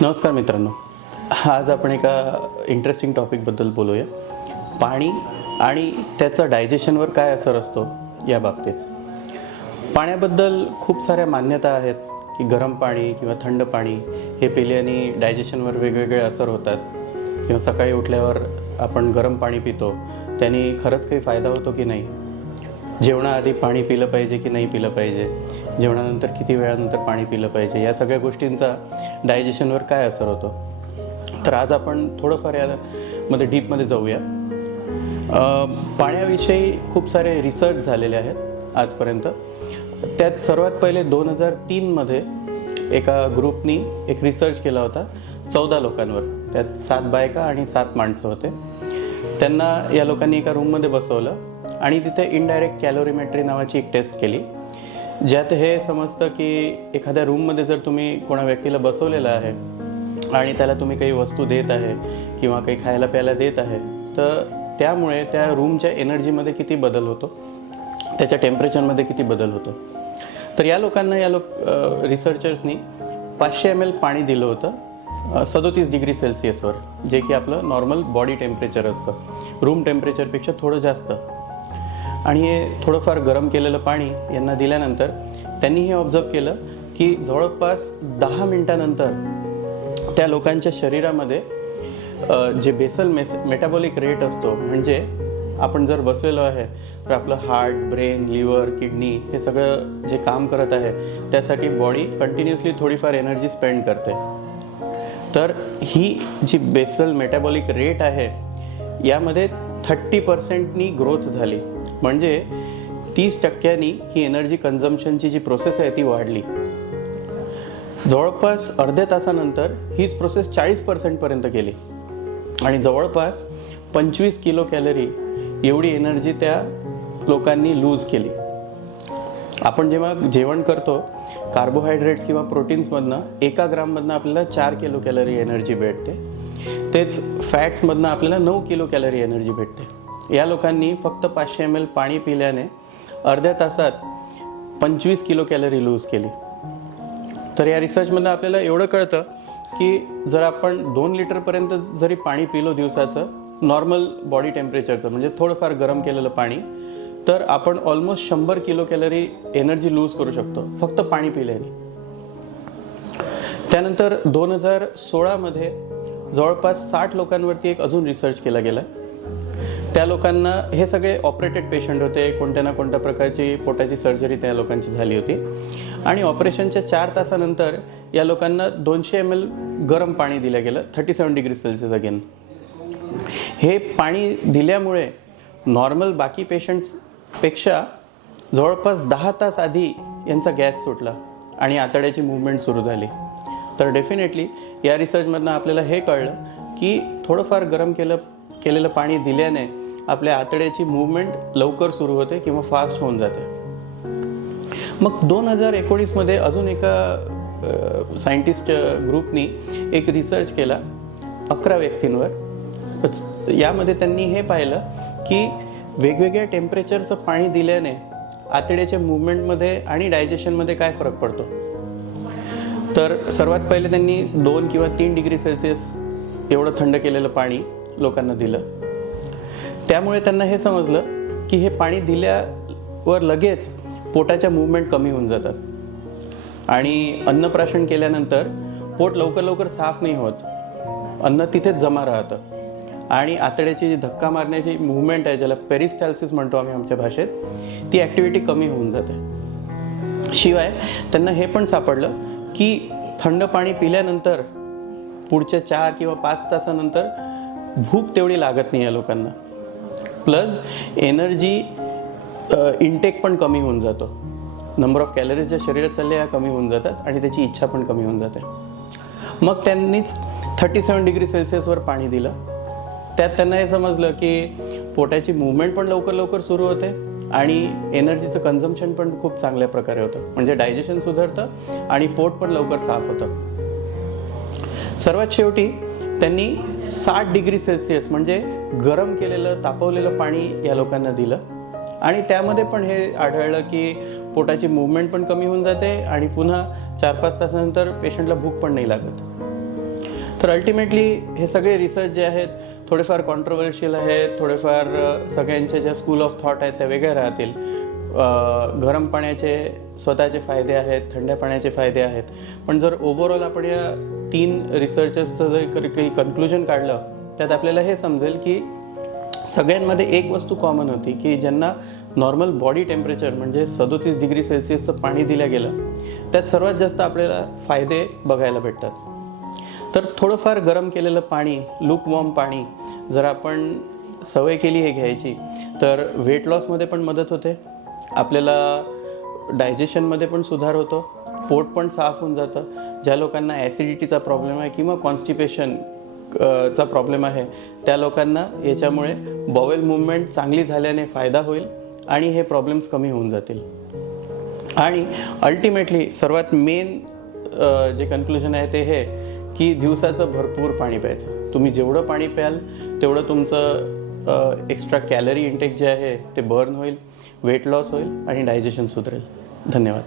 नमस्कार मित्रांनो. आज आपण एका इंटरेस्टिंग टॉपिकबद्दल बोलूया. पाणी आणि त्याचा डायजेशनवर काय असर असतो या बाबतीत. पाण्याबद्दल खूप साऱ्या मान्यता आहेत की गरम पाणी किंवा थंड पाणी हे पिल्याने डायजेशनवर वेगवेगळे असर होतात. किंवा सकाळी उठल्यावर आपण गरम पाणी पितो. त्याने खरंच काही फायदा होतो की नाही? जेवणाआधी पाणी पिलं पाहिजे की नाही पिलं पाहिजे? जेवणानंतर किती वेळानंतर पाणी पिलं पाहिजे? या सगळ्या गोष्टींचा डायजेशनवर काय असर होतो? तर आज आपण थोडंफार यामध्ये डीपमध्ये जाऊया. पाण्याविषयी खूप सारे रिसर्च झालेले आहेत आजपर्यंत. त्यात सर्वात पहिले दोन हजार तीनमध्ये एका ग्रुपनी एक रिसर्च केला होता चौदा लोकांवर. त्यात सात बायका आणि सात माणसं होते. त्यांना या लोकांनी एका रूममध्ये बसवलं आणि तिथे इनडायरेक्ट कॅलोरीमेट्री नावाची एक टेस्ट केली. ज्यात हे समजतं की एखाद्या रूममध्ये जर तुम्ही कोणा व्यक्तीला बसवलेलं आहे आणि त्याला तुम्ही काही वस्तू देत आहे किंवा काही खायला प्यायला देत आहे तर त्यामुळे त्या रूमच्या एनर्जीमध्ये किती बदल होतो? त्याच्या टेम्परेचरमध्ये किती बदल होतो? तर या लोकांना या लोक रिसर्चर्सनी पाचशे एम एल पाणी दिलं होतं. सदोतीस डिग्री सेल्सिअसवर जे की आपलं नॉर्मल बॉडी टेम्परेचर असतं. रूम टेम्परेचरपेक्षा थोडं जास्त. आणि हे थोडंफार गरम केलेलं पाणी यांना दिल्यानंतर त्यांनी हे ऑब्झर्व केलं की जवळपास दहा मिनटानंतर त्या लोकांच्या शरीरामध्ये जे बेसल मेस मेटाबॉलिक रेट असतो म्हणजे आपण जर बसलेलो आहे तर आपलं हार्ट ब्रेन लिव्हर किडनी हे सगळं जे काम करत आहे त्यासाठी बॉडी कंटिन्युअसली थोडीफार एनर्जी स्पेंड करते. तर ही जी बेसल मेटाबॉलिक रेट आहे यामध्ये थर्टी पर्सेंटनी ग्रोथ झाली. म्हणजे तीस टक्क्यांनी ही एनर्जी कन्झम्पशनची जी प्रोसेस आहे ती वाढली. जवळपास अर्ध्या तासानंतर हीच प्रोसेस चाळीस पर्सेंटपर्यंत गेली आणि जवळपास पंचवीस किलो कॅलरी एवढी एनर्जी त्या लोकांनी लूज केली. आपण जेव्हा जेवण करतो कार्बोहायड्रेट्स किंवा प्रोटीन्समधनं एका ग्राममधनं आपल्याला चार किलो कॅलरी एनर्जी भेटते. तेच फॅट्समधनं आपल्याला नऊ किलो कॅलरी एनर्जी भेटते. या लोकांनी फक्त पाचशे एम एल पाणी पिल्याने अर्ध्या तासात पंचवीस किलो कॅलरी लूज केली. तर या रिसर्चमधनं आपल्याला एवढं कळतं की जर आपण दोन लिटरपर्यंत जरी पाणी पिलो दिवसाचं नॉर्मल बॉडी टेम्परेचरचं म्हणजे थोडंफार गरम केलेलं पाणी तर आपण ऑलमोस्ट शंभर किलो कॅलरी एनर्जी लूज करू शकतो. फक्त पाणी पिल्याने. त्यानंतर दोन हजार सोळामध्ये जवळपास साठ लोकांवरती एक अजून रिसर्च केला गेला त्या लोकांना हे सगळे ऑपरेटेड पेशंट होते कोणत्या ना कोणत्या प्रकारची पोटाची सर्जरी त्या लोकांची झाली होती. आणि ऑपरेशनच्या चार तासानंतर या लोकांना दोनशे एम एल गरम पाणी दिलं गेलं thirty seven degree Celsius again हे पाणी दिल्यामुळे नॉर्मल बाकी पेक्षा जवळपास दहा तास आधी यांचा गॅस सुटला आणि आतड्याची मूवमेंट सुरू झाली. तर डेफिनेटली या रिसर्चमधनं आपल्याला हे कळलं की थोडंफार गरम केलं केलेलं पाणी दिल्याने आपल्या आतड्याची मूवमेंट लवकर सुरू होते किंवा फास्ट होऊन जाते. मग दोन हजार एकोणीसमध्ये अजून एका सायंटिस्ट ग्रुपनी एक रिसर्च केला अकरा व्यक्तींवर. यामध्ये त्यांनी हे पाहिलं की वेगवेगळ्या टेम्परेचरचं पाणी दिल्याने आतड्याच्या मुवमेंटमध्ये आणि डायजेशनमध्ये काय फरक पडतो? तर सर्वात पहिले त्यांनी दोन किंवा तीन डिग्री सेल्सिअस एवढं थंड केलेलं पाणी लोकांना दिलं. त्यामुळे त्यांना हे समजलं की हे पाणी दिल्यावर लगेच पोटाच्या मुवमेंट कमी होऊन जातात. आणि अन्नप्राशन केल्यानंतर पोट लवकर लवकर साफ नाही होत. अन्न तिथेच जमा राहतं. आणि आतड्याची जी धक्का मारण्याची मुवमेंट आहे ज्याला पेरिस्टॅल्सिस म्हणतो आम्ही आमच्या भाषेत ती ॲक्टिव्हिटी कमी होऊन जाते. शिवाय त्यांना हे पण सापडलं की थंड पाणी पिल्यानंतर पुढच्या चार किंवा पाच तासानंतर भूक तेवढी लागत नाही या लोकांना. प्लस एनर्जी इनटेक पण कमी होऊन जातो. नंबर ऑफ कॅलरीज ज्या शरीरात चालल्या कमी होऊन जातात आणि त्याची इच्छा पण कमी होऊन जाते. मग त्यांनीच थर्टी सेवन डिग्री सेल्सिअसवर पाणी दिलं. त्यात त्यांना हे समजलं की पोटाची मुवमेंट पण लवकर लवकर सुरू होते आणि एनर्जीचं कन्झम्पशन पण खूप चांगल्या प्रकारे होतं. म्हणजे डायजेशन सुधारतं आणि पोट पण लवकर साफ होतं. सर्वात शेवटी त्यांनी साठ डिग्री सेल्सिअस म्हणजे गरम केलेलं तापवलेलं पाणी या लोकांना दिलं. आणि त्यामध्ये पण हे आढळलं की पोटाची मुवमेंट पण कमी होऊन जाते आणि पुन्हा चार पाच तासानंतर पेशंटला भूक पण नाही लागत. तर अल्टिमेटली हे सगळे रिसर्च जे आहेत थोडेफार कॉन्ट्रोवर्शियल आहेत थोडेफार सगळ्यांच्या ज्या स्कूल ऑफ थॉट आहेत त्या वेगळ्या राहतील. गरम पाण्याचे स्वतःचे फायदे आहेत थंड्या पाण्याचे फायदे आहेत. पण जर ओव्हरऑल आपण या तीन रिसर्चर्सचं जर काही कन्क्लुजन काढलं त्यात आपल्याला हे समजेल की सगळ्यांमध्ये एक वस्तू कॉमन होती की ज्यांना नॉर्मल बॉडी टेम्परेचर म्हणजे सदोतीस डिग्री सेल्सिअसचं पाणी दिलं गेलं त्यात सर्वात जास्त आपल्याला फायदे बघायला भेटतात. तर थोडंफार गरम केलेलं पाणी लुकवॉर्म पाणी जर आपण सवय केली हे घ्यायची तर वेट लॉसमध्ये पण मदत होते. आपल्याला डायजेशनमध्ये पण सुधार होतो. पोट पण साफ होऊन जातं. ज्या लोकांना ॲसिडिटीचा प्रॉब्लेम आहे किंवा कॉन्स्टिपेशन चा प्रॉब्लेम आहे त्या लोकांना याच्यामुळे बॉवेल मुवमेंट चांगली झाल्याने फायदा होईल आणि हे प्रॉब्लेम्स कमी होऊन जातील. आणि अल्टिमेटली सर्वात मेन जे कन्क्लुजन आहे ते हे की दिवसाचं भरपूर पाणी प्यायचं. तुम्ही जेवढं पाणी प्याल तेवढं तुमचं एक्स्ट्रा कॅलरी इंटेक जे आहे ते बर्न होईल वेट लॉस होईल आणि डायजेशन सुधरेल. धन्यवाद.